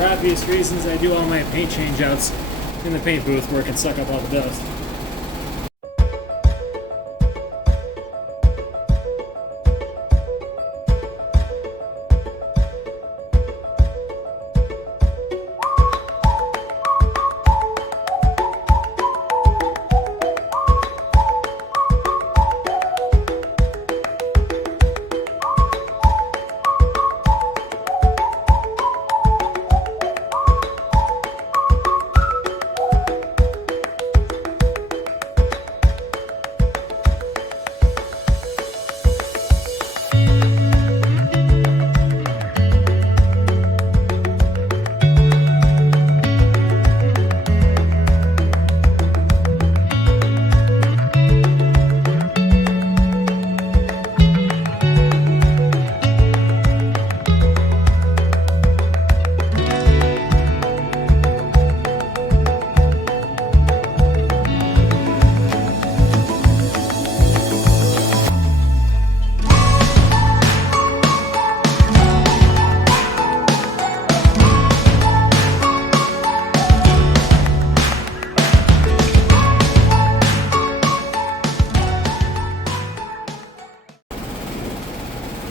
For obvious reasons, I do all my paint changeouts in the paint booth where it can suck up all the dust.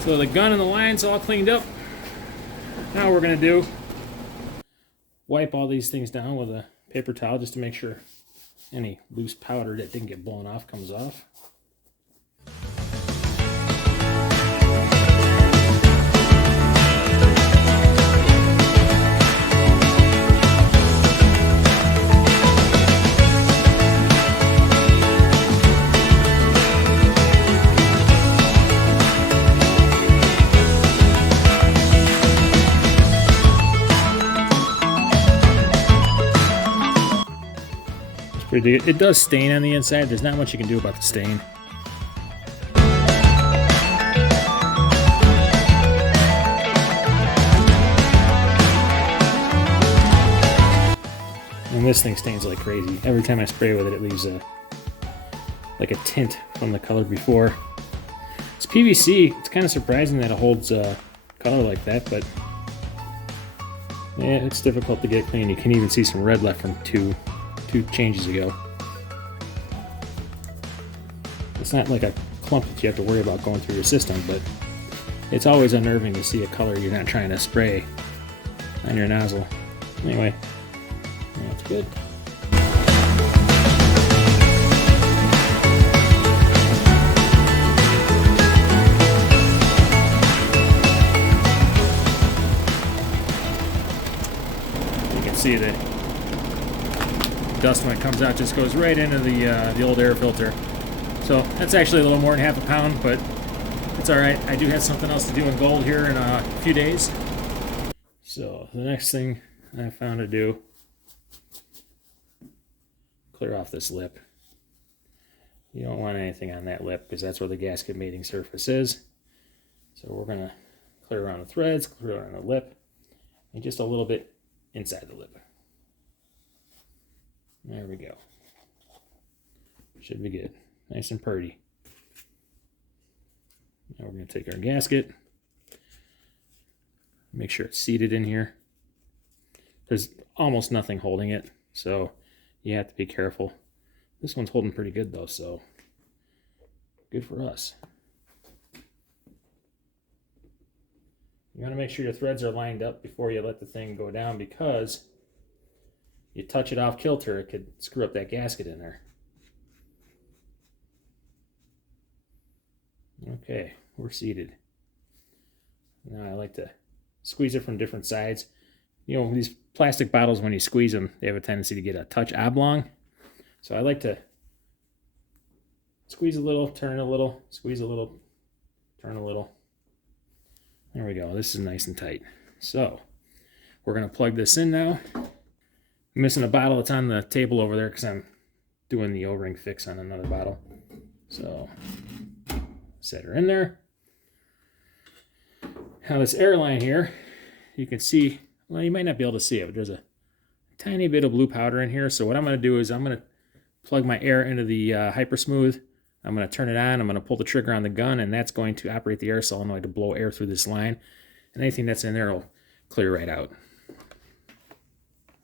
So the gun and the line's all cleaned up. Now what we're gonna do, wipe all these things down with a paper towel just to make sure any loose powder that didn't get blown off comes off. It does stain on the inside. There's not much you can do about the stain. And this thing stains like crazy. Every time I spray with it, it leaves like a tint from the color before. It's PVC. It's kind of surprising that it holds color like that, but yeah, it's difficult to get clean. You can even see some red left from two changes ago. It's not like a clump that you have to worry about going through your system, but it's always unnerving to see a color you're not trying to spray on your nozzle. Anyway, that's good. You can see that dust when it comes out just goes right into the old air filter. So that's actually a little more than half a pound, but it's all right. I do have something else to do in gold here in a few days. So the next thing I found to do, clear off this lip. You don't want anything on that lip because that's where the gasket mating surface is. So we're gonna clear around the threads, clear around the lip, and just a little bit inside the lip. There we go. Should be good. Nice and pretty. Now we're going to take our gasket. Make sure it's seated in here. There's almost nothing holding it, so you have to be careful. This one's holding pretty good though, so good for us. You want to make sure your threads are lined up before you let the thing go down, because you touch it off kilter, it could screw up that gasket in there. Okay, we're seated. Now I like to squeeze it from different sides. You know, these plastic bottles, when you squeeze them, they have a tendency to get a touch oblong. So I like to squeeze a little, turn a little, squeeze a little, turn a little. There we go. This is nice and tight. So we're going to plug this in now. I'm missing a bottle that's on the table over there because I'm doing the O-ring fix on another bottle. So set her in there. Now this airline here, you can see, well, you might not be able to see it, but there's a tiny bit of blue powder in here. So what I'm going to do is I'm going to plug my air into the Hyper Smooth. I'm going to turn it on. I'm going to pull the trigger on the gun, and that's going to operate the air solenoid to blow air through this line. And anything that's in there will clear right out.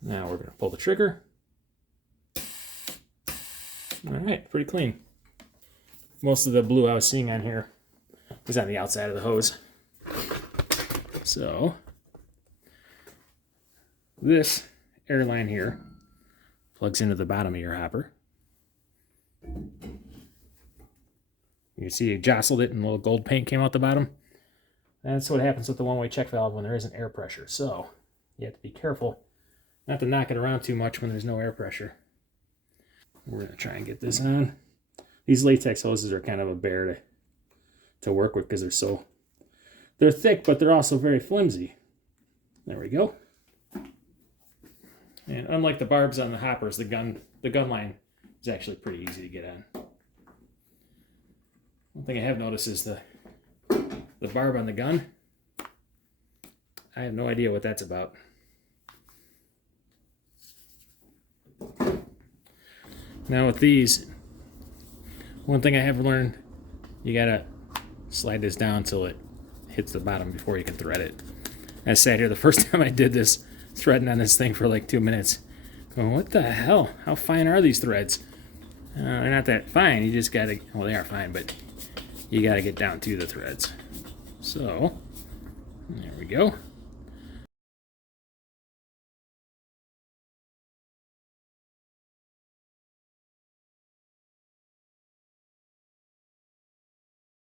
Now we're going to pull the trigger. All right, pretty clean. Most of the blue I was seeing on here was on the outside of the hose. So this airline here plugs into the bottom of your hopper. You see it jostled it and a little gold paint came out the bottom. That's what happens with the one-way check valve when there isn't air pressure. So you have to be careful not to knock it around too much when there's no air pressure. We're going to try and get this on. These latex hoses are kind of a bear to work with because they're thick, but they're also very flimsy. There we go. And unlike the barbs on the hoppers, the gun line is actually pretty easy to get on. One thing I have noticed is the barb on the gun. I have no idea what that's about. Now with these, one thing I have learned, you gotta slide this down till it hits the bottom before you can thread it. I sat here the first time I did this, threading on this thing for like 2 minutes, going, what the hell? How fine are these threads? They're not that fine. You just gotta, well, they are fine, but you gotta get down to the threads. So, there we go.